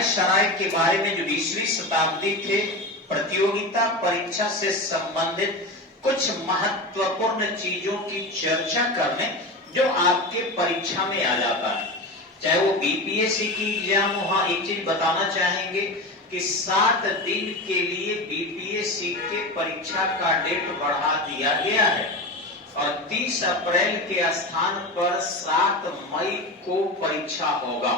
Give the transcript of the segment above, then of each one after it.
Viceroy के बारे में जो 20वीं शताब्दी के प्रतियोगिता परीक्षा से संबंधित कुछ महत्वपूर्ण चीजों की चर्चा करने जो आपके परीक्षा में आ जाता है, चाहे वो बीपीएससी की एग्जाम हो। हाँ, एक चीज बताना चाहेंगे कि 7 दिन के लिए बीपीएससी के परीक्षा का डेट बढ़ा दिया गया है और 30 अप्रैल के स्थान पर 7 मई को परीक्षा होगा।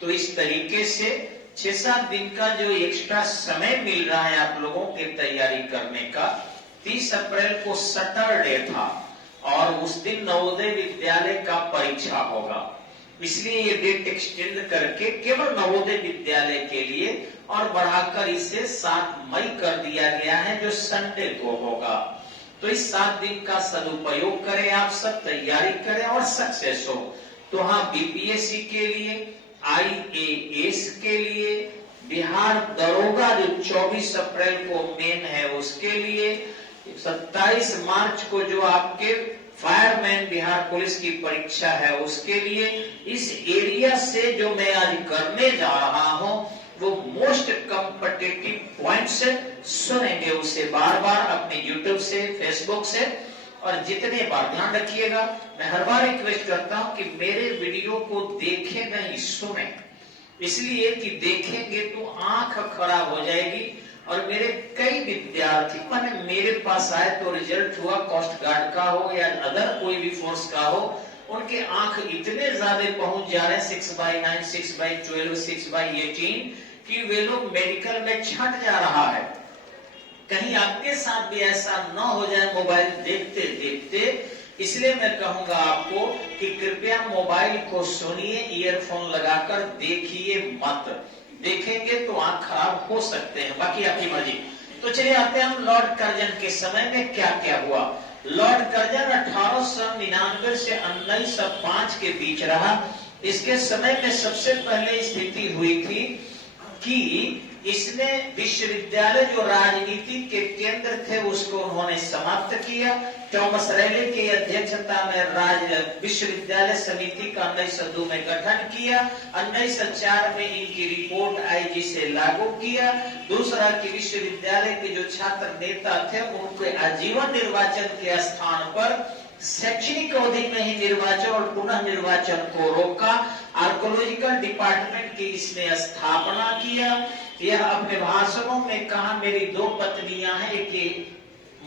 तो इस तरीके से 6-7 दिन का जो एक्स्ट्रा समय मिल रहा है आप लोगों के तैयारी करने का, 30 अप्रैल को सैटरडे था और उस दिन नवोदय विद्यालय का परीक्षा होगा, इसलिए ये डेट एक्सटेंड करके केवल नवोदय विद्यालय के लिए और बढ़ाकर इसे 7 मई कर दिया गया है जो संडे को होगा। तो इस 7 दिन का सदुपयोग करें, आप सब तैयारी करें और सक्सेस हो। तो हाँ, बीपीएससी के लिए, आईएएस के लिए, बिहार दरोगा जो 24 अप्रैल को मेन है उसके लिए, 27 मार्च को जो आपके फायरमैन बिहार पुलिस की परीक्षा है उसके लिए, इस एरिया से जो मैं आज करने जा रहा हूं वो मोस्ट कॉम्पिटिटिव पॉइंट से सुनेंगे उसे बार बार अपने यूट्यूब से, फेसबुक से, और जितने बार ध्यान रखिएगा, मैं हर बार रिक्वेस्ट करता हूं कि मेरे वीडियो को देखें नहीं सुने, इसलिए कि देखेंगे तो आंख खराब हो जाएगी। और मेरे कई विद्यार्थी माने मेरे पास आए तो रिजल्ट हुआ कोस्ट गार्ड का हो या अदर कोई भी फोर्स का हो, उनके आंख इतने ज्यादा पहुंच जा रहे हैं 6/9, 6/12, 6/18 कि वे लोग मेडिकल में छट जा रहा है। कहीं आपके साथ भी ऐसा न हो जाए मोबाइल देखते देखते, इसलिए मैं कहूंगा आपको कि कृपया मोबाइल को सुनिए, ईयरफोन लगाकर देखिए मत, देखेंगे तो आंख खराब हो सकते हैं, बाकी आपकी मर्जी। तो चलिए आते हैं हम लॉर्ड कर्जन के समय में क्या क्या हुआ। लॉर्ड कर्जन 1899 से 1905 के बीच रहा। इसके समय में सबसे पहले स्थिति हुई थी कि इसने विश्वविद्यालय जो राजनीति के केंद्र थे उसको उन्होंने समाप्त किया। थॉमस रैले की अध्यक्षता में विश्वविद्यालय समिति का 1902 में गठन किया। 1904 में इनकी रिपोर्ट आई जिसे लागू किया। दूसरा कि विश्वविद्यालय के जो छात्र नेता थे उनके आजीवन निर्वाचन के स्थान पर शैक्षणिक अवधि में ही निर्वाचन और पुनः निर्वाचन को रोका। आर्कोलॉजिकल डिपार्टमेंट की इसने स्थापना किया। यह अपने भाषणों में कहा मेरी 2 पत्नियां हैं, एक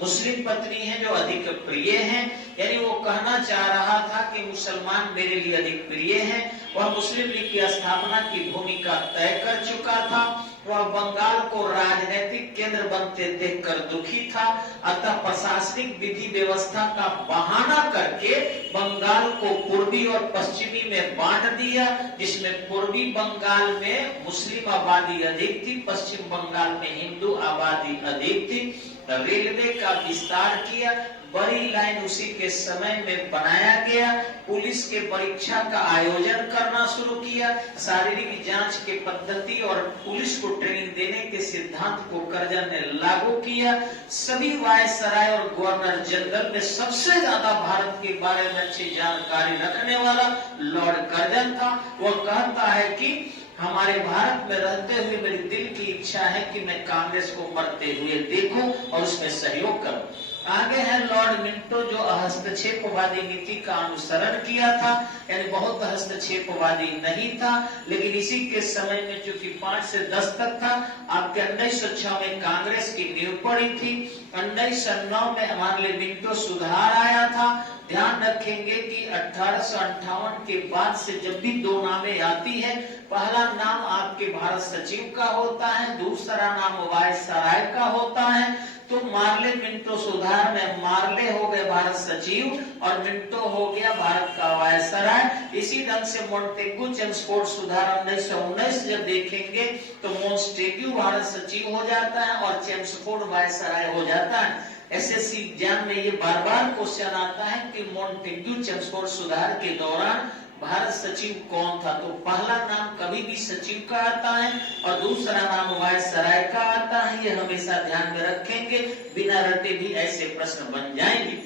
मुस्लिम पत्नी है जो अधिक प्रिय है, यानी वो कहना चाह रहा था कि मुसलमान मेरे लिए अधिक प्रिय है। वह मुस्लिम लीग की स्थापना की भूमिका तय कर चुका था। वह बंगाल को राजनीतिक केंद्र बनते देखकर दुखी था, अतः प्रशासनिक विधि व्यवस्था का बहाना करके बंगाल को पूर्वी और पश्चिमी में बांट दिया, जिसमें पूर्वी बंगाल में मुस्लिम आबादी अधिक थी, पश्चिम बंगाल में हिंदू आबादी अधिक थी। रेलवे का विस्तार किया, बड़ी लाइन उसी के समय में बनाया गया। पुलिस के परीक्षा का आयोजन करना शुरू किया। शारीरिक जांच के पद्धति और पुलिस को ट्रेनिंग देने के सिद्धांत को कर्जन ने लागू किया। सभी वायसराय और गवर्नर जनरल में सबसे ज्यादा भारत के बारे में अच्छी जानकारी रखने वाला लॉर्ड कर्जन था। वह कहता है कि हमारे भारत में रहते हुए मेरी दिल की इच्छा है कि मैं कांग्रेस को मरते हुए देखूं और उसमें सहयोग करूं। आगे है लॉर्ड मिंटो जो हस्तक्षेपवादी नीति का अनुसरण किया था, यानी बहुत हस्तक्षेपवादी नहीं था, लेकिन इसी के समय में चूंकि 5 से 10 तक था। आपके 1906 में कांग्रेस की नींव पड़ी थी। 1909 में हमारे लिए मिंटो सुधार आया था। ध्यान रखेंगे कि 1858 के बाद से जब भी 2 नामें आती है, पहला नाम आपके भारत सचिव का होता है, दूसरा नाम वायसराय का होता है। तो मार्ले मिंटो सुधार में मार्ले हो गए भारत सचिव और मिंटो हो गया भारत का वायसराय। इसी ढंग से मोंटेगू चेम्सफोर्ड सुधार 1919 जब देखेंगे तो मोंटेगू भारत सचिव हो जाता है और चेम्सफोर्ड वायसराय हो जाता है। एसएससी एग्जाम में ये बार बार क्वेश्चन आता है कि मोंटेगू चेम्सफोर्ड सुधार के दौरान भारत सचिव कौन था। तो पहला नाम कभी भी सचिव का आता है और दूसरा नाम वायसराय का आता है, ये हमेशा ध्यान में रखेंगे, बिना रटे भी ऐसे प्रश्न बन जाएंगे।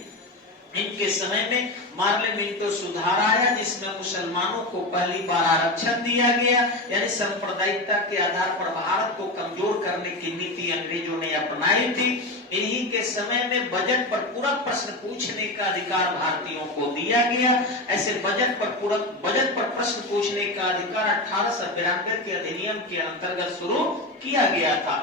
इनके समय में पार्लियामेंट सुधार आया, जिसमें मुसलमानों को पहली बार आरक्षण दिया गया, यानी सांप्रदायिकता के आधार पर भारत को कमजोर करने की नीति अंग्रेजों ने अपनाई थी। इन्हीं के समय में बजट पर पूरा प्रश्न पूछने का अधिकार भारतीयों को दिया गया। ऐसे बजट पर प्रश्न पूछने का अधिकार 1892 के अधिनियम के अंतर्गत शुरू किया गया था।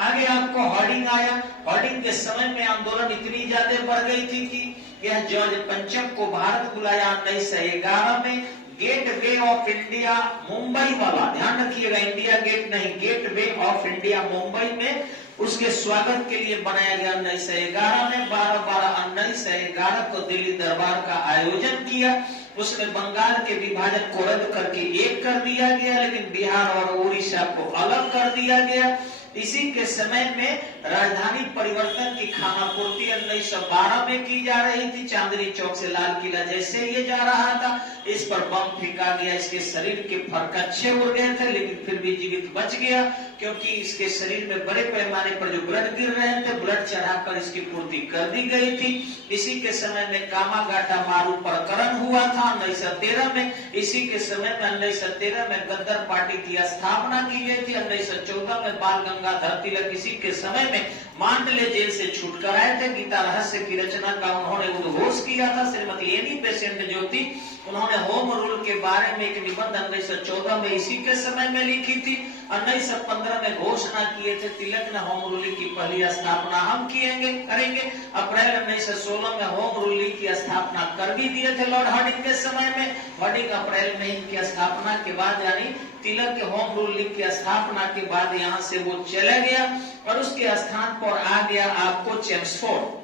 आगे आपको हॉर्डिंग आया। हॉर्डिंग के समय में आंदोलन इतनी ज्यादा बढ़ गई थी कि यह जॉर्ज पंचम को भारत बुलाया 1911 में। Gateway of India Mumbai वाला, ध्यान रखिएगा, इंडिया गेट नहीं, gateway of India Mumbai में उसके स्वागत के लिए बनाया गया 1911 में। 12/12/1911 को दिल्ली दरबार का आयोजन किया। उसमें बंगाल के विभाजन को रद्द करके एक कर दिया गया, लेकिन बिहार और उड़ीसा को अलग कर दिया गया। इसी के समय में राजधानी परिवर्तन की खानापूर्ति 1912 में की जा रही थी। चांदनी चौक से लाल किला जैसे ये जा रहा था, इस पर बम फेंका गया। इसके शरीर के फर अच्छे उड़ गए थे, लेकिन फिर भी जीवित बच गया, क्योंकि इसके शरीर में बड़े पैमाने पर जो ब्लड गिर रहे थे, ब्लड चढ़ाकर इसकी पूर्ति कर दी गई थी। इसी के समय में कामागाटा मारू प्रकरण हुआ था 1913 में। इसी के समय में 1913 में गद्दार पार्टी की स्थापना की गई थी। 1914 में बाल गंगाधर तिलक इसी के समय में मांडले जेल से छूट कर आए थे। गीता रहस्य की रचना का उन्होंने उद्घोष किया था। श्रीमती एनी बेसेंट जो थी, उन्होंने होम रूल के बारे में एक निबंध 1914 में इसी के समय में लिखी थी। 1915 में घोषणा किए थे तिलक ने होम रूलिंग की पहली स्थापना हम करेंगे। अप्रैल 1916 में होम रूलिंग की स्थापना कर भी दिए थे लॉर्ड हार्डिंग के समय में। हार्डिंग अप्रैल में इनकी स्थापना के बाद, यानी तिलक के होम रूलिंग की स्थापना के बाद यहाँ से वो चला गया और उसके स्थान पर आ गया आपको चेम्सफोर्ड।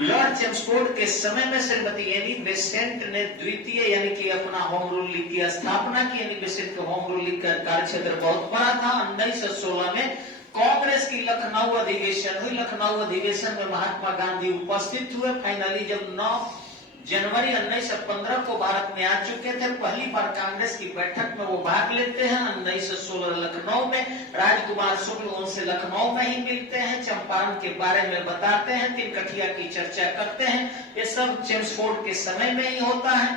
लॉर्ड चेम्सफोर्ड के समय में श्रीमती एनी बेसेंट ने द्वितीय यानी कि अपना होम रूल लीग की स्थापना की। एनी बेसेंट का होम रूल लीग का कार्यक्षेत्र बहुत बड़ा था। 1916 में कांग्रेस की लखनऊ अधिवेशन हुई। लखनऊ अधिवेशन में महात्मा गांधी उपस्थित हुए। फाइनली जब 9 जनवरी 1915 को भारत में आ चुके थे, पहली बार कांग्रेस की बैठक में वो भाग लेते हैं। 1916 लखनऊ में राजकुमार शुक्ल उनसे लखनऊ में ही मिलते हैं, चंपारण के बारे में बताते हैं, तिनकठिया की चर्चा करते हैं। ये सब चेम्सफोर्ड के समय में ही होता है।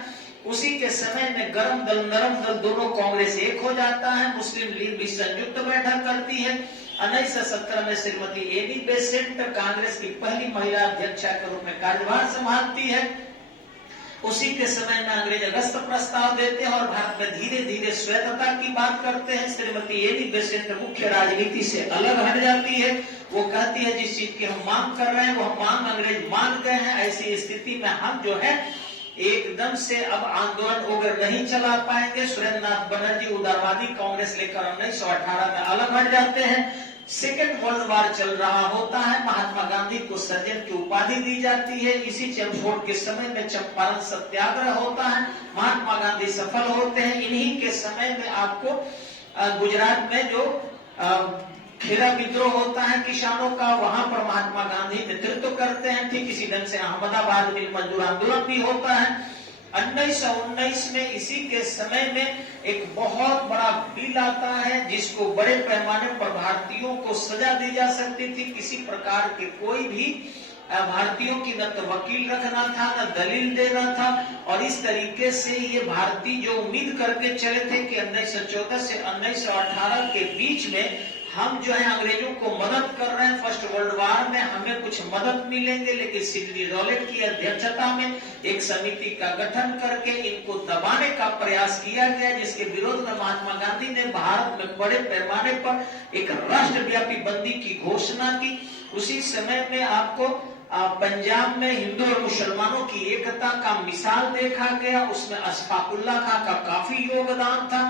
उसी के समय में गरम दल नरम दल दोनों कांग्रेस एक हो जाता है। मुस्लिम लीग भी संयुक्त बैठक करती है। 1917 में श्रीमती एनी बेसेंट कांग्रेस की पहली महिला अध्यक्षा के रूप में कार्यभार संभालती है। उसी के समय में अंग्रेज अगस्त प्रस्ताव देते हैं और भारत में धीरे धीरे स्वायत्तता की बात करते हैं। श्रीमती एनी बेसेंट मुख्य राजनीति से अलग हट जाती है। वो कहती है जिस चीज की हम मांग कर रहे हैं वह मांग अंग्रेज मान गए हैं। ऐसी स्थिति में हम जो है एकदम से अब आंदोलन उग्र नहीं चला पाएंगे। सुरेंद्रनाथ बनर्जी उदारवादी कांग्रेस लेकर 1918 में अलग हट जाते हैं। सेकेंड वर्ल्ड वार चल रहा होता है। महात्मा गांधी को सर्जन की उपाधि दी जाती है। इसी चेम्सफोर्ड के समय में चंपारण सत्याग्रह होता है। महात्मा गांधी सफल होते हैं। इन्हीं के समय में आपको गुजरात में जो खेरा विद्रोह होता है किसानों का, वहां पर महात्मा गांधी नेतृत्व करते हैं। ठीक इसी ढंग से अहमदाबाद मिल मजदूर आंदोलन भी होता है। 1919 में इसी के समय में एक बहुत बड़ा बिल आता है जिसको बड़े पैमाने पर भारतीयों को सजा दी जा सकती थी। किसी प्रकार के कोई भी भारतीयों की न तो वकील रखना था न दलील देना था। और इस तरीके से ये भारतीय जो उम्मीद करके चले थे कि 1914 से 1918 के बीच में हम जो है अंग्रेजों को मदद कर रहे हैं, फर्स्ट वर्ल्ड वार में हमें कुछ मदद मिलेंगे। लेकिन सिडनी रॉलेट की अध्यक्षता में एक समिति का गठन करके इनको दबाने का प्रयास किया गया, जिसके विरोध में महात्मा गांधी ने भारत में बड़े पैमाने पर एक राष्ट्रव्यापी बंदी की घोषणा की। उसी समय में आपको पंजाब में हिंदू और मुसलमानों की एकता का मिसाल देखा गया। उसमें अशफाकुल्ला खां का काफी योगदान था।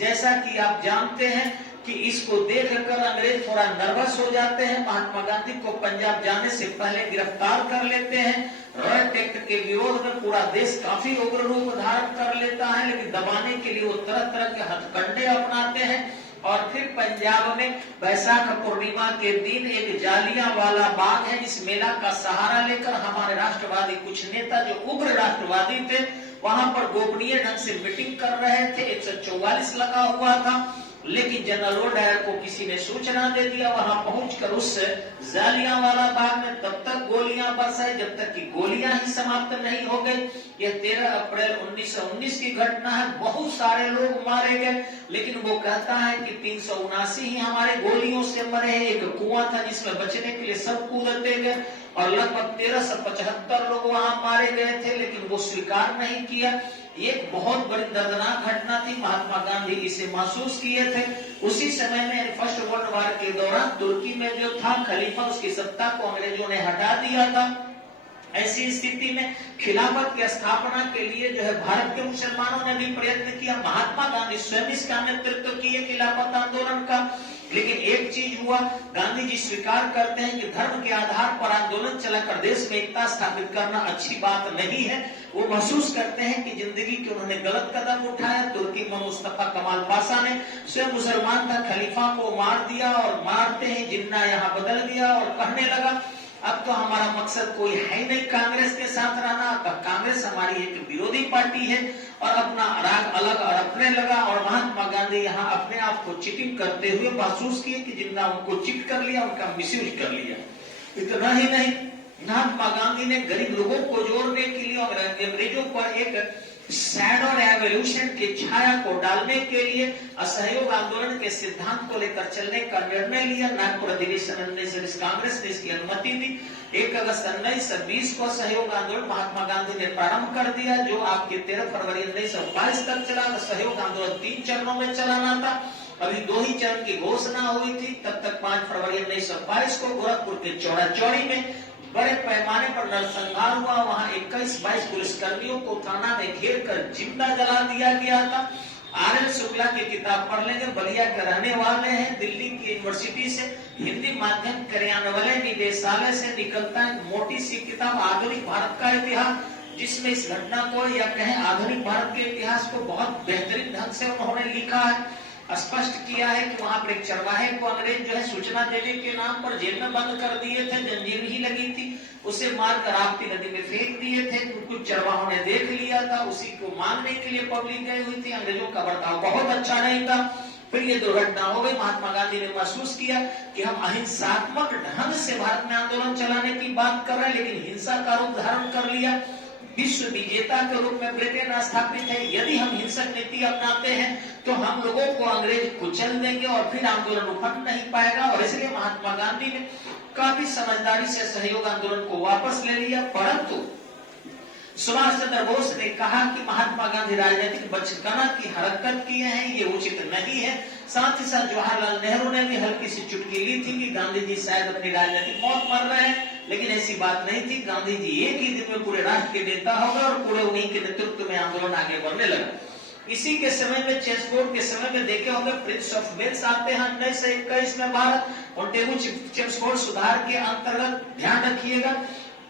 जैसा कि आप जानते हैं कि इसको देखकर अंग्रेज थोड़ा नर्वस हो जाते हैं। महात्मा गांधी को पंजाब जाने से पहले गिरफ्तार कर लेते हैं। रॉयल एक्ट के विरोध में पूरा देश काफी उग्र रूप धारण कर लेता है, लेकिन दबाने के लिए वो तरह तरह के हथकंडे अपनाते हैं। और फिर पंजाब में बैसाख पूर्णिमा के दिन एक जालियांवाला बाग है, इस मेला का सहारा लेकर हमारे राष्ट्रवादी कुछ नेता जो उग्र राष्ट्रवादी थे वहां पर गोपनीय ढंग से मीटिंग कर रहे थे। 144 लगा हुआ था। लेकिन जनरल डायर को किसी ने सूचना दे दिया, वहां पहुंचकर उस जालियांवाला बाग में तब तक गोलियां बरसाई जब तक कि गोलियां ही समाप्त नहीं हो गई। यह 13 अप्रैल 1919 की घटना है। बहुत सारे लोग मारे गए, लेकिन वो कहता है कि 379 ही हमारे गोलियों से मरे हैं। एक कुआं था जिसमें बचने के लिए सब कूदते गए और लगभग 1375 लोग वहां मारे गए थे, लेकिन वो स्वीकार नहीं किया। ये बहुत बड़ी दर्दनाक घटना थी। महात्मा गांधी इसे महसूस किए थे। उसी समय में फर्स्ट वर्ल्ड वॉर के दौरान तुर्की में जो था खलीफा, उसकी सत्ता को अंग्रेजों ने हटा दिया था। ऐसी स्थिति में खिलाफत की स्थापना के लिए जो है भारत के मुसलमानों ने भी प्रयत्न किया। महात्मा गांधी स्वयं इसका नेतृत्व किए खिलाफत आंदोलन का। लेकिन एक चीज हुआ, गांधी जी स्वीकार करते हैं कि धर्म के आधार पर आंदोलन चलाकर देश में एकता स्थापित करना अच्छी बात नहीं है। वो महसूस करते हैं कि जिंदगी के उन्होंने गलत कदम उठाया। तुर्की में मुस्तफा कमाल पाशा ने स्वयं मुसलमान था, खलीफा को मार दिया और मारते ही जिन्ना यहाँ बदल दिया और कहने लगा अब तो हमारा मकसद कोई है नहीं कांग्रेस के साथ रहना, अब कांग्रेस हमारी एक विरोधी पार्टी है और अपना राग अलग अड़पने लगा। और महात्मा गांधी यहाँ अपने आप को चीटिंग करते हुए महसूस किए कि जिन्ना उनको चिट कर लिया, उनका मिसयूज कर लिया। इतना ही नहीं, महात्मा गांधी ने गरीब लोगों को जोड़ने के लिए और अंग्रेजों पर एक शैडो रेवोल्यूशन की छाया को डालने के लिए असहयोग आंदोलन के सिद्धांत को लेकर चलने का निर्णय लिया। नागपुर अधिवेशन 1920 कांग्रेस ने इसकी अनुमति दी। 1 अगस्त 1920 को सहयोग आंदोलन महात्मा गांधी ने प्रारंभ कर दिया, जो आपके 13 फरवरी 1922 तक चला। सहयोग आंदोलन 3 चरणों में चलाना था। अभी 2 ही चरण की घोषणा हुई थी। तब तक 5 फरवरी 1922 को गोरखपुर के चौड़ा चौड़ी में बड़े पैमाने पर नरसंहार हुआ। वहां 21-22 पुलिसकर्मियों को थाना में घेर कर जिंदा जला दिया गया था। आर.एल. शुक्ला की किताब पढ़ लेंगे, बलिया के रहने वाले हैं। दिल्ली की यूनिवर्सिटी से हिंदी माध्यम कार्यान्वयन निदेशालय से निकलता है मोटी सी किताब आधुनिक भारत का इतिहास, जिसमें इस घटना को या कहें आधुनिक भारत के इतिहास को बहुत बेहतरीन ढंग से उन्होंने लिखा है। स्पष्ट किया है कि वहां पर एक चरवाहे को अंग्रेज जो है सूचना देने के नाम पर जेल में बंद कर दिए थे, जंजीर ही लगी थी, उसे मारकर राप्ती नदी में फेंक दिए थे। कुछ चरवाहों ने देख लिया था, उसी को मारने के लिए पब्लिक गई हुई थी। अंग्रेजों का बर्ताव बहुत अच्छा नहीं था। फिर ये दुर्घटना हो गई। महात्मा गांधी ने महसूस किया कि हम अहिंसात्मक ढंग से भारत में आंदोलन चलाने की बात कर रहे हैं, लेकिन हिंसा का रूप धारण कर लिया। विश्व विजेता के रूप में ब्रिटेन स्थापित है। यदि हम हिंसक नीति अपनाते हैं तो हम लोगों को अंग्रेज कुचल देंगे और फिर आंदोलन उफल नहीं पाएगा। और इसलिए महात्मा गांधी ने काफी समझदारी से सहयोग आंदोलन को वापस ले लिया। परंतु सुभाष चंद्र बोस ने कहा कि महात्मा गांधी राजनीतिक बचकाना की हरकत किए हैं, ये उचित नहीं है। साथ ही साथ जवाहरलाल नेहरू ने भी हल्की सी चुटकी ली थी कि गांधी जी शायद अपनी राजनीतिक मौत मर रहे हैं, लेकिन ऐसी बात नहीं थी। गांधी जी एक ही दिन में पूरे राष्ट्र के नेता हो गए और पूरे उन्हीं के नेतृत्व में आंदोलन आगे बढ़ने लगा। इसी के समय में चेम्सफोर्ड के समय में देखे होंगे प्रिंस ऑफ वेल्स आते हैं 1921 में भारत। मोंटेगू चेम्सफोर्ड सुधार के अंतर्गत ध्यान रखिएगा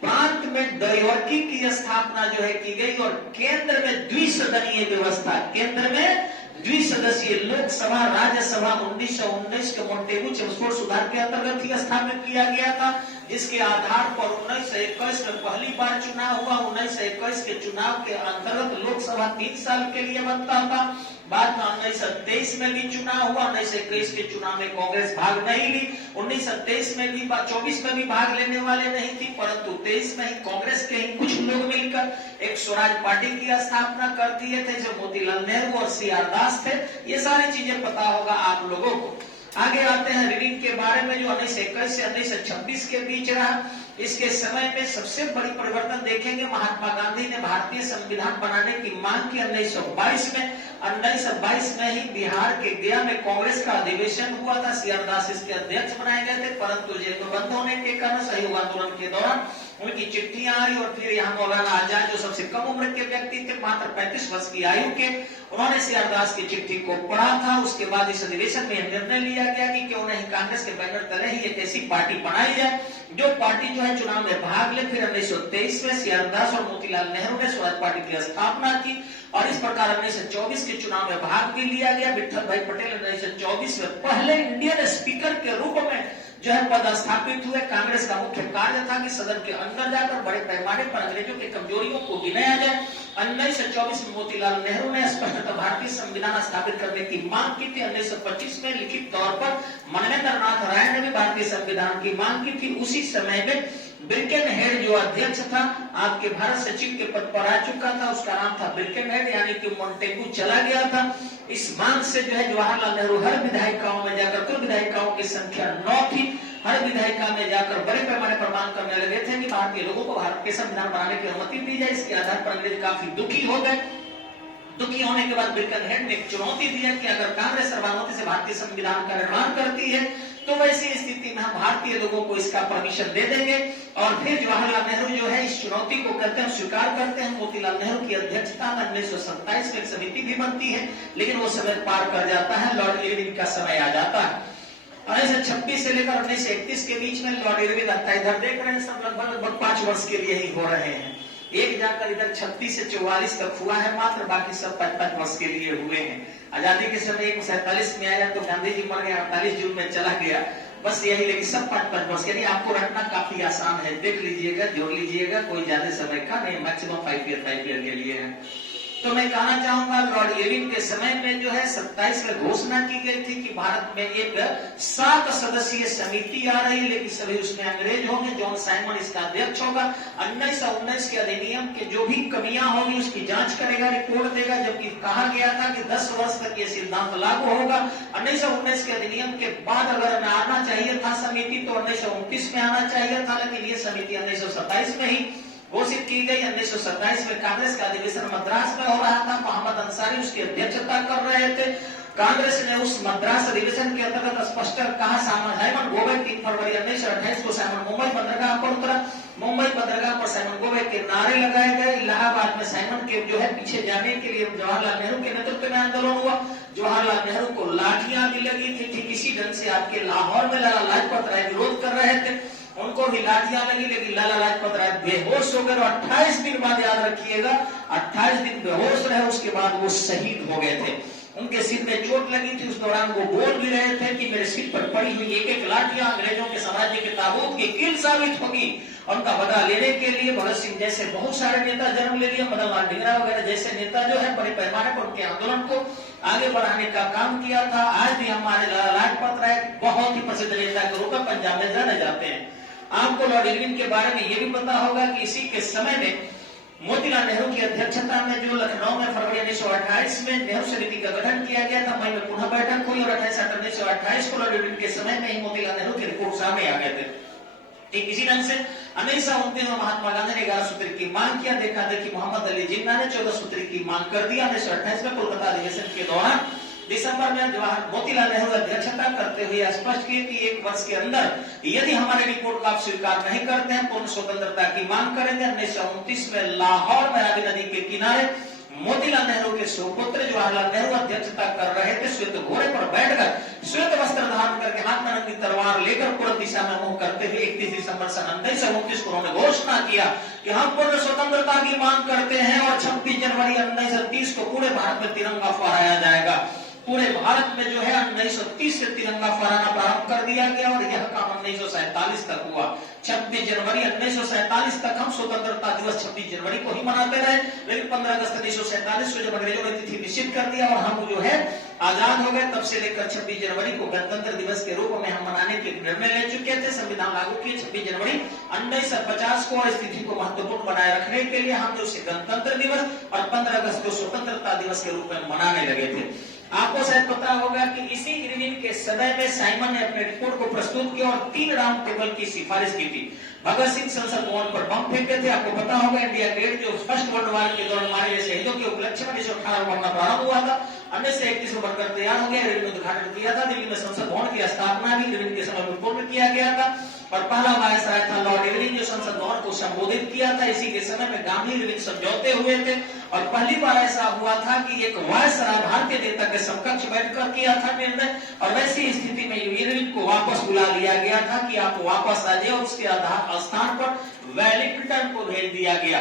प्रांत में द्वैवर्गी की स्थापना जो है की गई और केंद्र में द्विसदनीय व्यवस्था, केंद्र में द्विसदस्यीय लोकसभा राज्यसभा 1919 के मोंटेगू चेम्सफोर्ड सुधार के अंतर्गत ही स्थापित किया गया था। इसके आधार पर 1921 में पहली बार चुनाव हुआ। 1921 के चुनाव के अंतर्गत लोकसभा 3 साल के लिए बनता था। बाद में 1923 में भी चुनाव हुआ। 1921 के चुनाव में कांग्रेस भाग नहीं ली। 1923 में भी 24 में भी भाग लेने वाले नहीं थी, परंतु 23 में ही कांग्रेस के ही कुछ लोग मिलकर एक स्वराज पार्टी की स्थापना कर दिए थे, जो मोतीलाल नेहरू और सी.आर. दास थे। ये सारी चीजें पता होगा आप लोगों को। आगे आते हैं रीडिंग के बारे में, जो 1921 से 1926 के बीच रहा। इसके समय में सबसे बड़ी परिवर्तन देखेंगे। महात्मा गांधी ने भारतीय संविधान बनाने की मांग की 1922 में। 1922 में ही बिहार के गया में कांग्रेस का अधिवेशन हुआ था। सी.आर. दास इसके अध्यक्ष बनाए गए थे, परंतु जेल में बंद होने के कारण सहयोग आंदोलन के दौरान उनकी चिट्ठियां आई और फिर यहाँ मौलाना आजाद, जो सबसे कम उम्र के व्यक्ति थे, मात्र 35 वर्ष की आयु के, उन्होंने सी.आर. दास की चिट्ठी को पढ़ा था। उसके बाद इस अधिवेशन में निर्णय लिया गया कि क्यों नहीं कांग्रेस के बैनर तले ही एक ऐसी पार्टी बनाई जाए जो पार्टी जो है चुनाव में भाग ले। फिर 1923 में सी.आर. दास और मोतीलाल नेहरू ने स्वराज पार्टी की स्थापना की और इस प्रकार 1924 के चुनाव में भाग भी लिया गया। विठल भाई पटेल 1924 में पहले इंडियन स्पीकर के रूप में जो है पदस्थापित हुए। कांग्रेस का मुख्य कार्य था कि सदन के अंदर जाकर बड़े पैमाने पर अंग्रेजों की कमजोरियों को गिनाया जाए। 1924 में मोतीलाल नेहरू ने स्पष्टतः भारतीय संविधान स्थापित करने की मांग की थी। 1925 में लिखित तौर पर मनवेंद्र नाथ राय ने भी भारतीय संविधान की मांग की थी। उसी समय में बिर्केनहेड जो अध्यक्ष था, आपके भारत सचिव के पद पर आ चुका था, उसका नाम था बिर्केनहेड, यानी कि मोंटेगू चला गया था। इस मांग से जो है जवाहरलाल नेहरू हर विधायिकाओं में जाकर, कुल विधायिकाओं की संख्या 9 थी, हर विधायिका में जाकर बड़े पैमाने पर मांग करने लगे थे कि भारतीय लोगों को भारत के संविधान बनाने की अनुमति दी जाए। इसके आधार पर अंग्रेज काफी दुखी हो गए। दुखी होने के बाद बिर्केनहेड ने एक चुनौती दी कि अगर कांग्रेस सर्वानुमति से भारतीय संविधान का निर्माण करती है तो वैसी स्थिति में हम भारतीय लोगों को इसका परमिशन दे देंगे। और फिर जवाहरलाल नेहरू जो है इस चुनौती को करते हैं, स्वीकार करते हैं। मोतीलाल नेहरू की अध्यक्षता में 1927 में एक समिति भी बनती है, लेकिन वो समय पार कर जाता है, लॉर्ड इरविन का समय आ जाता है। 1926 से लेकर 1931 के बीच में लॉर्ड इरविन आता है। इधर देख रहे हैं सब लगभग 5 वर्ष के लिए ही हो रहे हैं। एक जाकर इधर 36 से 44 तक हुआ है मात्र, बाकी सब 5-5 वर्ष के लिए हुए हैं। आजादी के समय 47 में आया तो गांधी जी मर गए, 48 जून में चला गया, बस यही। लेकिन सब 5-5 वर्ष के लिए आपको रखना काफी आसान है, देख लीजिएगा, जोड़ लीजिएगा, कोई ज्यादा समय का नहीं, मैक्सिमम 5 ईयर के लिए है। तो मैं कहना चाहूंगा लॉर्ड इरविन के समय में जो है 27 में घोषणा की गई थी कि भारत में एक 7 सदस्यीय समिति आ रही, लेकिन सभी उसमें अंग्रेज होंगे। जॉन साइमन इसका अध्यक्ष होगा। 1919 के अधिनियम के जो भी कमियां होगी उसकी जांच करेगा, रिपोर्ट देगा, जबकि कहा गया था कि 10 वर्ष तक ये सिद्धांत लागू होगा। 1919 के अधिनियम के बाद अगर आना चाहिए था समिति तो 1929 में आना चाहिए था, लेकिन ये समिति 1927 में ही घोषित की गई। 1927 में कांग्रेस का अधिवेशन मद्रास में हो रहा था, मोहम्मद अंसारी उसकी अध्यक्षता कर रहे थे। कांग्रेस ने उस मद्रास अधिवेशन के अंतर्गत स्पष्ट कहा, साइमन गोवे 3 फरवरी 1928 को साइमन मुंबई बंदरगाह पर उतरा। मुंबई बंदरगाह पर साइमन गोवे के नारे लगाए गए। इलाहाबाद में साइमन के जो है पीछे जाने के लिए जवाहरलाल नेहरू के नेतृत्व में आंदोलन हुआ। जवाहरलाल नेहरू को लाठियां भी लगी थी। ठीक इसी ढंग से आपके लाहौर में लाला लाजपत राय विरोध कर रहे थे, उनको भी लाठियां लगी, लेकिन लाला लाजपत राय बेहोश हो गए। 28 दिन बाद याद रखिएगा, 28 दिन बेहोश रहे, उसके बाद वो शहीद हो गए थे। उनके सिर में चोट लगी थी, उस दौरान वो बोल भी रहे थे कि मेरे सिर पर पड़ी हुई एक-एक लाठियां अंग्रेजों के साम्राज्य के ताबूत की कील साबित होगी। उनका बदला लेने के लिए भगत सिंह जैसे बहुत सारे नेता जन्म ले लिए। मदन लाल ढींगरा वगैरह जैसे नेता जो है बड़े पैमाने पर उनके आंदोलन को आगे बढ़ाने का काम किया था। आज भी हमारे लाला लाजपत राय बहुत ही प्रसिद्ध नेता के रूप में पंजाब में जाने जाते हैं। आपको लॉर्ड इरविन के बारे में यह भी पता होगा कि इसी के समय में मोतीलाल नेहरू की अध्यक्षता में जो लखनऊ में फरवरी 1928 में नेहरू समिति का गठन किया गया था, मई में पुनः बैठक हुई और 28 सितंबर 1928 को लॉर्ड इरविन के समय में ही मोतीलाल नेहरू की रिपोर्ट सामने आ गए थे। ठीक इसी ढंग से 1929 में महात्मा गांधी ने 11 सूत्री की मांग किया। देखा देखी मोहम्मद अली जिन्ना ने 14 सूत्री की मांग कर दिया। 1928 में कोलकाता अधिवेशन के दौरान दिसंबर में जवाहर मोतीलाल नेहरू अध्यक्षता करते हुए स्पष्ट किए कि 1 वर्ष के अंदर यदि हमारे रिपोर्ट का आप स्वीकार नहीं करते हैं, पूर्ण स्वतंत्रता की मांग करेंगे। 1929 में लाहौर में रावी नदी के किनारे मोतीलाल नेहरू के सुपुत्र जवाहरलाल नेहरू अध्यक्षता कर रहे थे। श्वेत घोड़े पर बैठकर श्वेत वस्त्र धारण करके हाथ में नंगी तलवार लेकर पूर्व दिशा में मुंह करते हुए 31 दिसंबर सन 1929 को उन्होंने घोषणा किया कि हम पूर्ण स्वतंत्रता की मांग करते हैं और 26 जनवरी 1930 को पूरे भारत में तिरंगा फहराया जाएगा। पूरे भारत में जो है 1930 से तिरंगा फहराना प्रारंभ कर दिया गया और यह काम 1947 तक हुआ। 26 जनवरी 1947 तक हम स्वतंत्रता दिवस 26 जनवरी को ही मनाते रहे, लेकिन 15 अगस्त 1947 को जब अंग्रेजों ने तिथि निश्चित कर दिया और हम जो है आजाद हो गए, तब से लेकर 26 जनवरी को गणतंत्र दिवस के रूप में हम मनाने के निर्णय ले चुके थे। संविधान लागू किए 26 जनवरी 1950 को और स्थिति को महत्वपूर्ण बनाए रखने के लिए हमने उसे गणतंत्र दिवस और 15 अगस्त को स्वतंत्रता दिवस के रूप में मनाने लगे थे। आपको शायद पता होगा कि इसी इरविन के समय में साइमन ने अपने रिपोर्ट को प्रस्तुत किया और 3 राउंड टेबल की सिफारिश की थी। भगत सिंह संसद भवन पर बम फेंके थे। आपको पता होगा इंडिया गेट जो फर्स्ट वर्ल्ड वॉर के दौरान मारे गए शहीदों के उपलक्ष्य में 1918 में बनना प्रारंभ हुआ था। 1931 में बनकर तैयार हो गया। इरविन ने उद्घाटन किया था। दिल्ली में संसद भवन की स्थापना भी इरविन के समय में पूर्ण किया गया था और पहला वायसराय था लॉर्ड इरविन जो संसद भवन को संबोधित किया था। इसी के समय में गांधी इरविन समझौते हुए थे और पहली बार ऐसा हुआ था कि एक वायसराय भारतीय नेता के समकक्ष बैठकर किया था निर्णय और वैसी स्थिति में इरविन को वापस बुला लिया गया था कि आप वापस आ जाए और उसके स्थान पर वेलिंगटन को भेज दिया गया।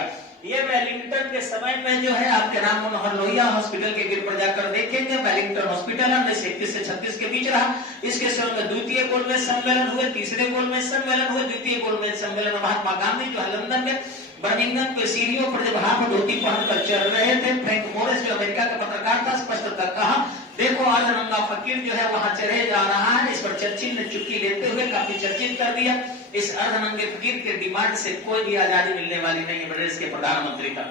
ये वेलिंगटन के समय में जो है आपके राम मनोहर लोहिया हॉस्पिटल के गिर पर जाकर देखेंगे। वेलिंगटन हॉस्पिटल 1921 से 36 के बीच रहा। इसके समय में द्वितीय गोलमेज सम्मेलन हुए, तीसरे गोलमेज सम्मेलन हुए। द्वितीय गोलमेज सम्मेलन में महात्मा गांधी जो है लंदन में बर्मिंघम के सीढ़ियों पर जब हाथ धोती पहनकर चल रहे थे, फ्रैंक मोरिस जो अमेरिका का पत्रकार था स्पष्टतः कहा, देखो अर्धनंगा फकीर जो है वहां चढ़े जा रहा है। इस पर चर्चिल ने चुटकी लेते हुए काफी चर्चित कर दिया। इस अर्धनंगे फकीर के डिमांड से कोई भी आजादी मिलने वाली नहीं है, ब्रिटेन के प्रधानमंत्री था।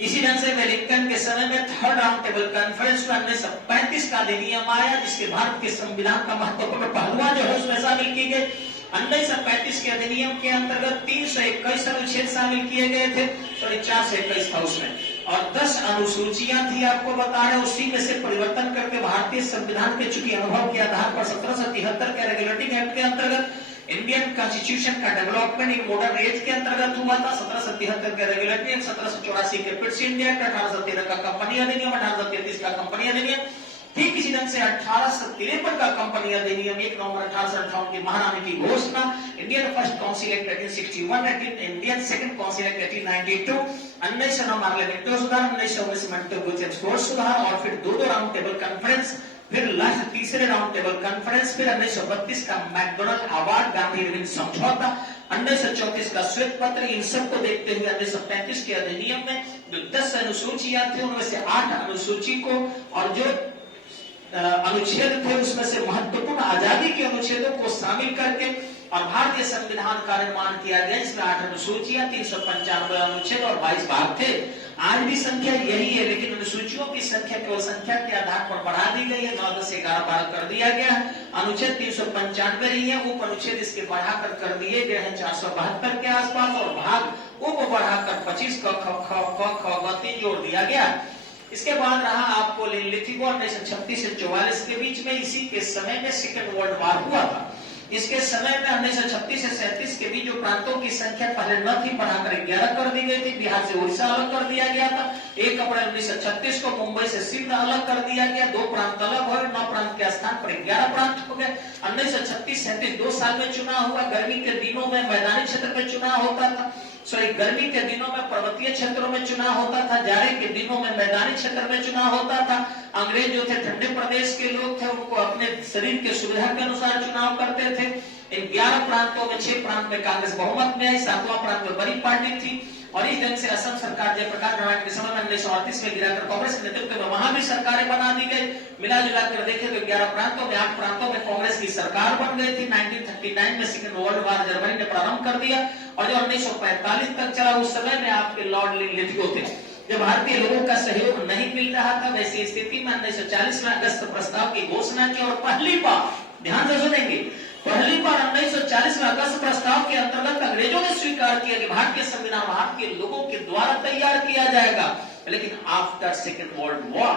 इसी ढंग से वेलिंगटन के समय में थर्ड राउंड टेबल कॉन्फ्रेंस 1935 का अधिनियम आया, जिसके भारत के संविधान का महत्वपूर्ण पहलुआ जो है उसमें शामिल की गई। 1935 के अधिनियम के अंतर्गत 321 अनुच्छेद शामिल किए गए थे, 421 था उसमें, और 10 अनुसूचियां थी आपको बता रहे। उसी में से परिवर्तन करके भारतीय संविधान के चूंकि अनुभव के आधार पर 1773 के रेगुलेटिंग एक्ट के अंतर्गत इंडियन कॉन्स्टिट्यूशन का डेवलपमेंट इन मॉडर्न एज के अंतर्गत हुआ था। 1773 के रेगुलेटिंग एक्ट, 1784 के पिट्स इंडिया एक्ट, 1813 का कंपनी अधिनियम, 1833 का कंपनी अधिनियम। ठीक इसी ढंग से 1853 का कंपनी अधिनियम, 1 नवंबर 1858 की महारानी की घोषणा, Indian first council act 1861, Indian second council act 1892, 1909 parliament सुधार, 1919 सुधार, और फिर दो राउंड टेबल कॉन्फ्रेंस, फिर लास्ट तीसरे राउंड टेबल कॉन्फ्रेंस, फिर 1932 का मैकडोनल्ड अवार्ड, गांधी इरविन समझौता, 1934 का श्वेत पत्र। इन सबको देखते हुए 1935 के अधिनियम में जो 10 अनुसूचियां थी उनमें से 8 अनुसूची को और जो अनुच्छेद थे उसमें से महत्वपूर्ण आजादी के अनुच्छेदों को शामिल करके और भारतीय संविधान का निर्माण किया गया। इसमें 8 अनुसूचियां, 395 अनुच्छेद और 22 भाग थे। आज भी संख्या यही है, लेकिन अनुसूचियों की संख्या केवल संख्या के आधार पर बढ़ा दी गई है, 9, 10, 11, 12 कर दिया गया है। अनुच्छेद 395 रही है, उप अनुच्छेद इसके बढ़ाकर कर दिए गए हैं 472 के आसपास, और भाग उप बढ़ाकर 25 क जोड़ दिया गया। इसके बाद रहा आपको लिथिगो 1936 से 44 के बीच में, इसी के समय में सेकेंड वर्ल्ड वॉर हुआ था। इसके समय में 1936 से 37 के बीच जो प्रांतों की संख्या पहले न थी बढ़ाकर 11 कर दी गई थी। बिहार से उड़ीसा अलग कर दिया गया था। 1 अप्रैल 1936 को मुंबई से सिंध अलग कर दिया गया। 2 प्रांत अलग हो गए, 9 प्रांत के स्थान पर 11 प्रांत हो गए। 1936-37 2 साल में चुनाव हुआ। गर्मी के दिनों में मैदानी क्षेत्र में चुनाव होता था, गर्मी के दिनों में पर्वतीय क्षेत्रों में चुनाव होता था, जाड़े के दिनों में मैदानी क्षेत्र में चुनाव होता था। अंग्रेज जो थे ठंडे प्रदेश के लोग थे, उनको अपने शरीर के सुविधा के अनुसार चुनाव करते थे। इन 11 प्रांतों में 6 प्रांत में कांग्रेस बहुमत में आई, 7वां प्रांत में बड़ी पार्टी थी। और इस ढंग से असम सरकार जयप्रकाश नारायण के समय में 1938 में गिराकर कांग्रेस के नेतृत्व में वहां भी सरकारें बना दी गई। मिला जुला कर देखे तो 11 प्रांतों में 8 प्रांतों में कांग्रेस की सरकार बन गई थी। 1939 में सेकेंड वर्ल्ड वॉर जर्मनी ने प्रारंभ कर दिया, और जो 1945 तक चला उस समय में आपके लॉर्ड लिथिगो थे। जब भारतीय लोगों का सहयोग नहीं मिल रहा था, वैसी स्थिति में 1940 में अगस्त प्रस्ताव की घोषणा की, और पहली बार, ध्यान से सुनेंगे, पहली बार 1940 में अगस्त प्रस्ताव के अंतर्गत अंग्रेजों ने स्वीकार किया कि भारतीय संविधान भारत के लोगों के द्वारा तैयार किया जाएगा, लेकिन आफ्टर सेकेंड वर्ल्ड वॉर।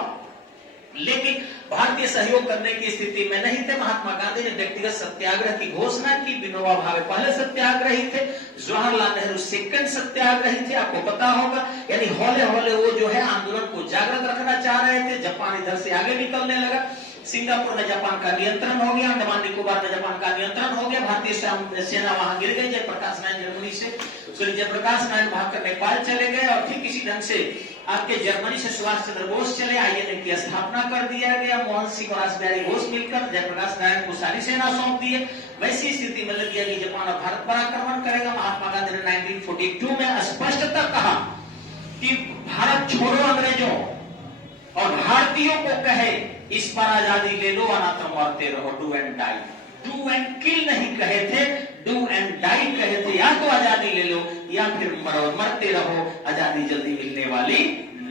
लेकिन भारतीय सहयोग करने की स्थिति में नहीं थे। महात्मा गांधी ने व्यक्तिगत सत्याग्रह की घोषणा की। विनोबा भावे पहले सत्याग्रही थे, जवाहरलाल नेहरू सेकंड सत्याग्रही थे, आपको पता होगा। यानी हौले हौले वो जो है आंदोलन को जागृत रखना चाह रहे थे। जापान इधर से आगे निकलने लगा, सिंगापुर में जापान का नियंत्रण हो गया, अंडमान निकोबार में जापान का नियंत्रण हो गया, भारतीय सेना वहां गिर गई। जयप्रकाश नारायण जर्मनी से जयप्रकाश नारायण भागकर नेपाल चले गए, और ठीक इसी ढंग से आपके जर्मनी से सुभाष चंद्र बोस चले, आईएनए की स्थापना कर दिया गया। मोहन सिंह और रासबिहारी घोष मिलकर जयप्रकाश नारायण को सारी सेना सौंप दिए। वैसी स्थिति में लग गया कि जापान और भारत पर आक्रमण करेगा। महात्मा गांधी ने 1942 में स्पष्टतः कहा कि भारत छोड़ो अंग्रेजों, और भारतीयों को कहे इस बार आजादी ले लो, अना तो मरते रहो, do and die. Do and kill नहीं कहे थे, डू एंड डाई कहे थे। या तो आजादी ले लो या फिर मरते रहो, आजादी जल्दी मिलने वाली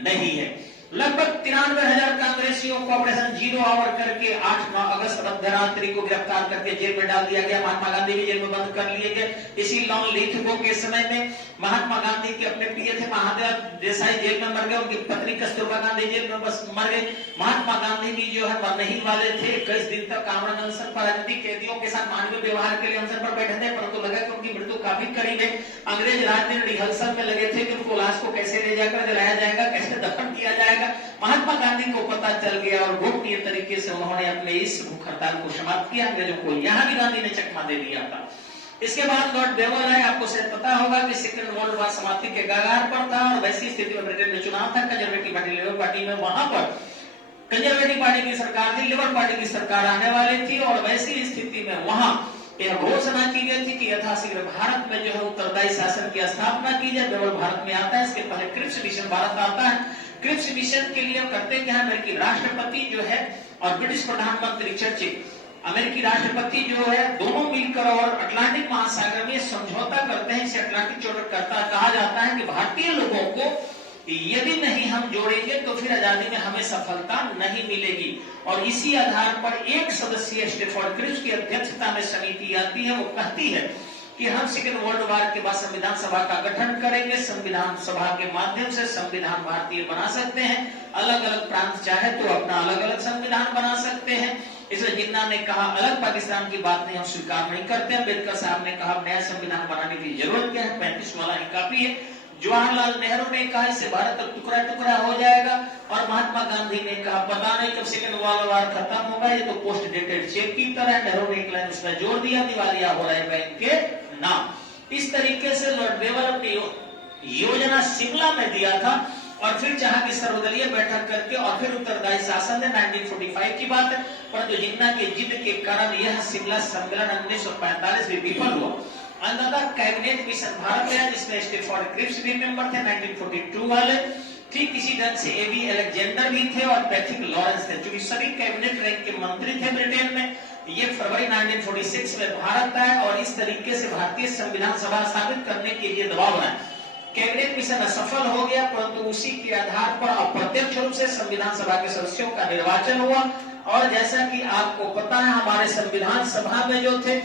नहीं है। लगभग 93,000 कांग्रेसियों को ऑपरेशन जीरो आवर करके 8-9 अगस्त मध्यरात्रि को गिरफ्तार करके जेल में डाल दिया गया। महात्मा गांधी भी जेल में बंद कर लिए गए। इसी लॉन्ग लिथिगो के समय में महात्मा गांधी के अपने प्रिय थे महादेव देसाई जेल में मर गए, उनकी पत्नी कस्तूरबा गांधी जेल में बस मर गए। महात्मा गांधी भी जो है मरने ही वाले थे। 21 दिन तक आमरण अनशन पर राजनीतिक कैदियों के साथ मानवीय व्यवहार के लिए अनशन पर बैठे थे, परंतु लगा कि उनकी मृत्यु काफी करीब है। अंग्रेज राज ने रिहर्सल में लगे थे कि उनको लाश को कैसे ले जाकर जलाया जाएगा, कैसे दफन किया जाएगा। महात्मा गांधी को पता चल गया, और गोपनीय तरीके से उन्होंने अपने इस भूख हड़ताल को समाप्त किया। अंग्रेजों को यहां भी गांधी ने चकमा दे दिया था। इसके बाद लॉर्ड बेवर आए, आपको शायद पता होगा कि सेकंड वर्ल्ड वॉर समाप्ति के कगार पर था और वैसी स्थिति में ब्रिटेन में चुनाव था, कंजर्वेटिव पार्टी लेबर पार्टी में, वहां पर कंजर्वेटिव पार्टी की सरकार थी, लिबरल पार्टी की सरकार आने वाली थी और वैसी स्थिति में वहां यह घोषणा की गई थी कि यथाशीघ्र भारत में जो है उत्तरदायी शासन की स्थापना की जाए। बेवर भारत में आता है, इसके पहले क्रिप्स मिशन भारत आता है। क्रिप्स मिशन के लिए करते क्या है, अमेरिकी राष्ट्रपति जो है और ब्रिटिश प्रधानमंत्री चर्चिल, अमेरिकी राष्ट्रपति जो है दोनों मिलकर और अटलांटिक महासागर में समझौता करते हैं। इसे अटलांटिक चौकट कहा जाता है कि भारतीय लोगों को यदि नहीं हम जोड़ेंगे तो फिर आजादी में हमें सफलता नहीं मिलेगी। और इसी आधार पर एक सदस्यीय स्टेफोर्ड क्रिप्स की अध्यक्षता में समिति आती है, वो कहती है कि हम सेकेंड वर्ल्ड वॉर के बाद संविधान सभा का गठन करेंगे, संविधान सभा के माध्यम से संविधान भारतीय बना सकते हैं, अलग अलग प्रांत चाहे तो अपना अलग अलग संविधान बना सकते हैं। इसलिए जिन्ना ने कहा अलग पाकिस्तान की बात नहीं हम स्वीकार नहीं करते। अम्बेडकर साहब ने कहा नया संविधान बनाने की जरूरत क्या है, 35 वाला ही काफी है। जवाहरलाल नेहरू ने कहा इससे भारत टुकड़ा टुकड़ा हो जाएगा और महात्मा गांधी ने कहा पता नहीं कब सेकेंड वर्ल्ड वॉर खत्म होगा, ये तो पोस्ट डेटेड चेक की तरह। नेहरू ने एक लाइन उसमें जोड़ दिया, दिवालिया हो रहे बैंक के नाम। इस तरीके से लॉर्ड बेवर अपनी योजना शिमला में दिया था और फिर चाहा कि सर्वदलीय बैठक करके और फिर उत्तरदायी शासन है, 1945 की बात है। परंतु जिन्ना के जिद के कारण यह शिमला सम्मेलन 1945 में विफल हुआ। अंततः कैबिनेट मिशन भारत गया जिसमें स्टेफोर्ड क्रिप्स भी मेंबर थे 1942 वाले। ठीक इसी ढंग से एबी अलेक्जेंडर भी थे और पैट्रिक लॉरेंस थे, जो सभी कैबिनेट रैंक के मंत्री थे ब्रिटेन में। ये फरवरी 1946 में भारत आए और इस तरीके से भारतीय संविधान सभा स्थापित करने के लिए दबाव बनाया। कैबिनेट मिशन असफल हो गया, परंतु उसी के आधार पर अप्रत्यक्ष रूप से संविधान सभा के सदस्यों का निर्वाचन हुआ। और जैसा कि आपको पता है हमारे संविधान सभा में जो थे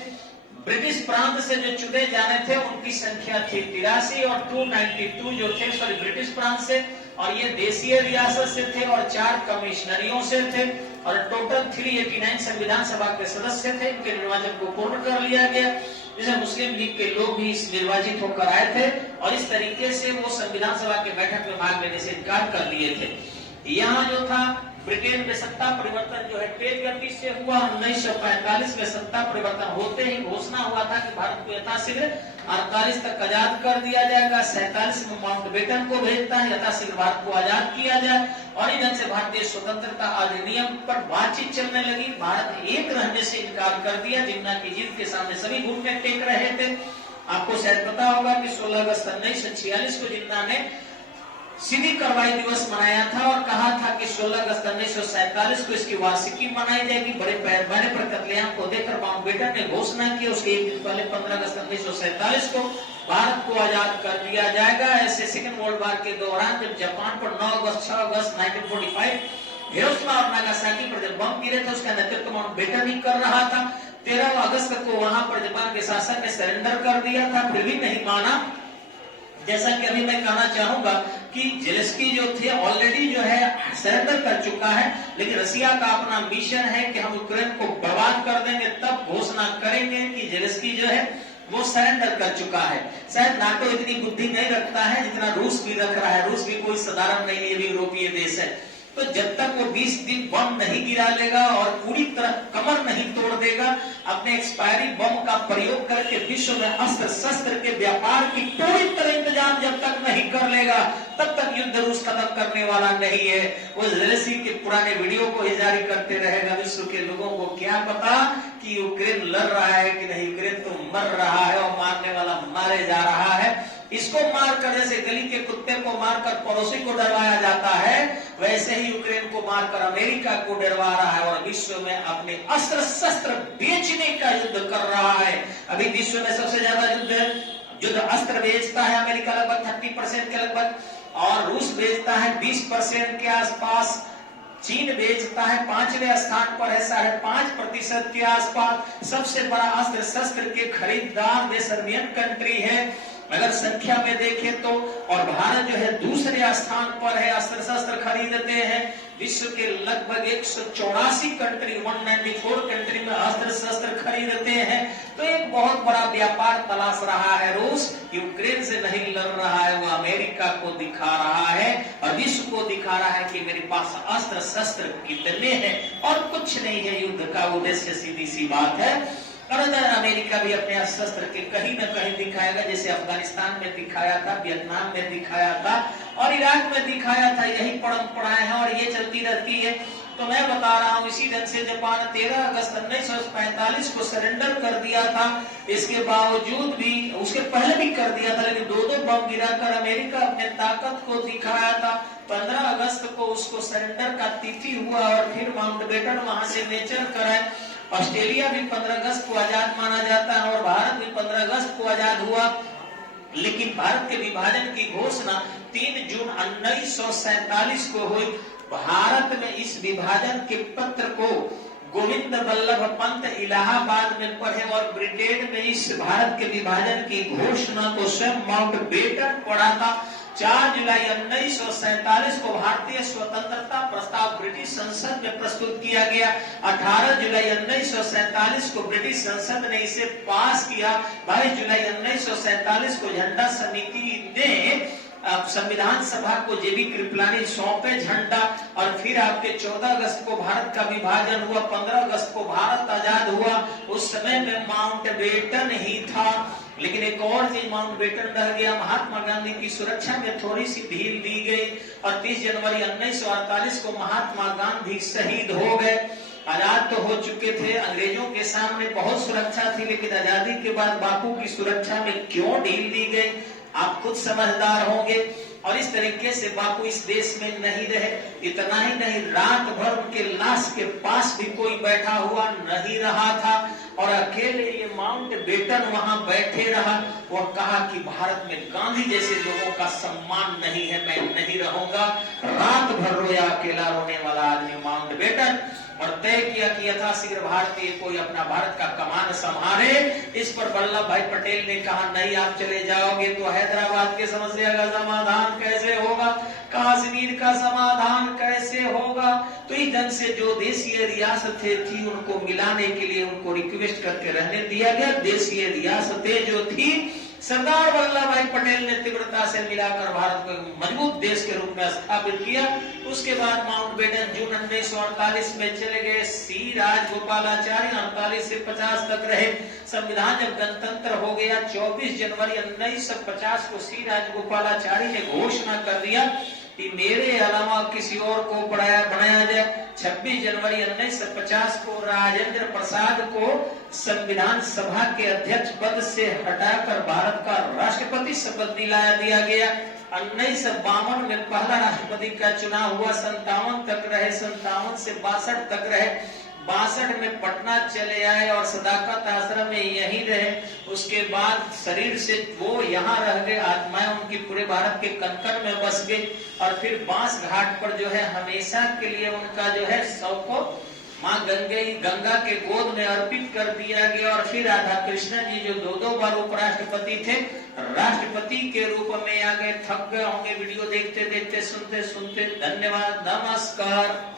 ब्रिटिश प्रांत से जो चुने जाने थे उनकी संख्या थी 83 और 292 जो थे सॉरी ब्रिटिश प्रांत से, और ये देशीय रियासत से थे और 4 कमिश्नरियों से थे और टोटल 389 संविधान सभा के सदस्य थे। इनके निर्वाचन को पूर्ण कर लिया गया, जिसमें मुस्लिम लीग के लोग भी निर्वाचित होकर आए थे और इस तरीके से वो संविधान सभा के बैठक में भाग लेने से इनकार कर दिए थे। यहाँ जो था ब्रिटेन में सत्ता परिवर्तन जो है तेज गति से हुआ। 1945 में सत्ता परिवर्तन होते ही घोषणा हुआ था कि भारत को यथाशीघ्र 48 तक आजाद कर दिया जाएगा। 47 में माउंटबेटन को भेजता है, यथाशीघ्र भारत को आजाद किया जाए और इधर से भारतीय स्वतंत्रता अधिनियम पर बातचीत चलने लगी। भारत एक रहने से इनकार कर दिया, जिन्ना की जिद के सामने सभी घुटने टेक रहे थे। आपको शायद पता होगा कि 16 अगस्त 1946 को जिन्ना ने सीधी कार्रवाई दिवस मनाया था और कहा था कि 16 अगस्त 1947 को इसकी वार्षिकी मनाई जाएगी। बड़े पैमाने पर कत्लेआम को देखकर माउंटबेटन ने घोषणा की उसके एक दिन पहले 15 अगस्त 1947 को भारत को आजाद कर दिया जाएगा। ऐसे सेकेंड वर्ल्ड वॉर के दौरान जब जापान पर 9 अगस्त 6 अगस्त 1945 हिरोशिमा और नागासाकी पर जब बम गिरे थे उसका नेतृत्व माउंटबेटन ही कर रहा था। 13 अगस्त को वहां पर जापान के शासन ने सरेंडर कर दिया था, फिर भी नहीं माना। जैसा कि अभी मैं कहना चाहूंगा कि जेलेंस्की जो थे ऑलरेडी जो है सरेंडर कर चुका है, लेकिन रसिया का अपना मिशन है कि हम यूक्रेन को बर्बाद कर देंगे, तब घोषणा करेंगे कि जेलेंस्की जो है वो सरेंडर कर चुका है। शायद नाटो इतनी बुद्धि नहीं रखता है जितना रूस भी रख रहा है। रूस भी कोई साधारण नहीं है, भी यूरोपीय देश है। तो जब तक वो 20 दिन बम नहीं गिरा लेगा और पूरी तरह कमर नहीं तोड़ देगा, अपने एक्सपायरी बम का प्रयोग करके विश्व में अस्त्र शस्त्र के व्यापार की पूरी तरह इंतजाम जब तक नहीं कर लेगा, तब तक युद्ध रूस खत्म करने वाला नहीं है। वो जेलेंस्की के पुराने वीडियो को ही जारी करते रहेगा। विश्व के लोगों को क्या पता कि यूक्रेन लड़ रहा है कि नहीं, यूक्रेन तो मर रहा है और मारने वाला मारे जा रहा है। इसको मारकर जैसे गली के कुत्ते को मारकर पड़ोसी को डरवाया जाता है, वैसे ही यूक्रेन को मारकर अमेरिका को डरवा रहा है और विश्व में अपने अस्त्र शस्त्र बेचने का युद्ध कर रहा है। अभी विश्व में सबसे ज्यादा युद्ध अस्त्र बेचता है अमेरिका लगभग 30% के लगभग, और रूस बेचता है 20% के आसपास। चीन बेचता है 5वें स्थान पर है 5.5% के आसपास। सबसे बड़ा अस्त्र शस्त्र के खरीदार देश सर्बियन कंट्री है अगर संख्या में देखें तो, और भारत जो है दूसरे स्थान पर है, अस्त्र शस्त्र खरीदते हैं। विश्व के लगभग 184 कंट्री 194 कंट्री में अस्त्र शस्त्र खरीदते हैं। तो एक बहुत बड़ा व्यापार तलाश रहा है रूस। यूक्रेन से नहीं लड़ रहा है, वो अमेरिका को दिखा रहा है और विश्व को दिखा रहा है कि मेरे पास अस्त्र शस्त्र कितने हैं और कुछ नहीं है। युद्ध का उद्देश्य सीधी सी बात है और अमेरिका भी अपने शस्त्र के कहीं न कहीं दिखाएगा, जैसे अफगानिस्तान में दिखाया था, वियतनाम में दिखाया था और इराक में दिखाया था। यही परंपराएं हैं और ये चलती रहती है। तो मैं बता रहा हूँ इसी ढंग से जापान 13 अगस्त 1945 को सरेंडर कर दिया था। इसके बावजूद भी, उसके पहले भी कर दिया था, लेकिन दो बम गिराकर अमेरिका अपने ताकत को दिखाया था। 15 अगस्त को उसको सरेंडर का तिथि हुआ और फिर माउंटबेटन वहां से नेचर कराए। ऑस्ट्रेलिया भी 15 अगस्त को आजाद माना जाता है और भारत भी 15 अगस्त को आजाद हुआ। लेकिन भारत के विभाजन की घोषणा 3 जून 1947 को हुई। भारत में इस विभाजन के पत्र को गोविंद वल्लभ पंत इलाहाबाद में पढ़े और ब्रिटेन में इस भारत के विभाजन की घोषणा को स्वयं माउंटबेटन पढ़ा था। 4 जुलाई 1947 को भारतीय स्वतंत्रता प्रस्ताव ब्रिटिश संसद में प्रस्तुत किया गया। 18 जुलाई 1947 को ब्रिटिश संसद ने इसे पास किया। 22 जुलाई 1947 को झंडा समिति ने संविधान सभा को जेबी कृपलानी सौंपे झंडा और फिर आपके 14 अगस्त को भारत का विभाजन हुआ। 15 अगस्त को भारत आजाद हुआ। उस समय में माउंटबेटन ही था। लेकिन एक और चीज माउंटबेटन रह गया, महात्मा गांधी की सुरक्षा में थोड़ी सी ढील दी गई और 30 जनवरी 1948 को महात्मा गांधी शहीद हो गए। आजाद तो हो चुके थे, अंग्रेजों के सामने बहुत सुरक्षा थी, लेकिन आजादी के बाद बापू की सुरक्षा में क्यों ढील दी गई आप खुद समझदार होंगे। और इस तरीके से बापू इस देश में नहीं रहे। इतना ही नहीं, रात भर उनके लाश के पास भी कोई बैठा हुआ नहीं रहा था और अकेले ये माउंटबेटन वहां बैठे रहा। वो कहा कि भारत में गांधी जैसे लोगों का सम्मान नहीं है, मैं नहीं रहूंगा। रात भर रोया अकेला रोने वाला आदमी माउंटबेटन और तय किया कि यथाशीघ्र भारतीय कोई अपना भारत का कमान संभाले। इस पर वल्लभ भाई पटेल ने कहा नहीं, आप चले जाओगे तो हैदराबाद की समस्या का समाधान कैसे होगा, कश्मीर का समाधान कैसे होगा। तो इस ढंग से जो देशीय रियासतें थी उनको मिलाने के लिए उनको रिक्वेस्ट करके रहने दिया गया। देशीय रियासतें जो थी सरदार वल्लभ भाई पटेल ने तीव्रता से मिलाकर भारत को मजबूत देश के रूप में स्थापित किया। उसके बाद माउंटबेटन जून 1948 में चले गए। सी राजगोपालाचारी 48 से 50 तक रहे। संविधान जब गणतंत्र हो गया 24 जनवरी 1950 को सी राजगोपालाचारी ने घोषणा कर दिया कि मेरे अलावा किसी और को बनाया जाए। 26 जनवरी 1950 को राजेंद्र प्रसाद को संविधान सभा के अध्यक्ष पद से हटाकर भारत का राष्ट्रपति शपथ दिलाया दिया गया। 1952 में पहला राष्ट्रपति का चुनाव हुआ। 57 तक रहे, 57 से 62 तक रहे। 62 में पटना चले आए और सदाकत आश्रम में यहीं रहे। उसके बाद शरीर से वो यहाँ रह गए, आत्माएं उनकी पूरे भारत के कण-कण में बस गई और फिर बांस घाट पर जो है हमेशा के लिए उनका जो है शव को माँ गंगा के गोद में अर्पित कर दिया गया। और फिर राधा कृष्ण जी जो 2 बार उपराष्ट्रपति थे, राष्ट्रपति के रूप में आ गए। थक गए होंगे वीडियो देखते देखते, सुनते सुनते। धन्यवाद, नमस्कार।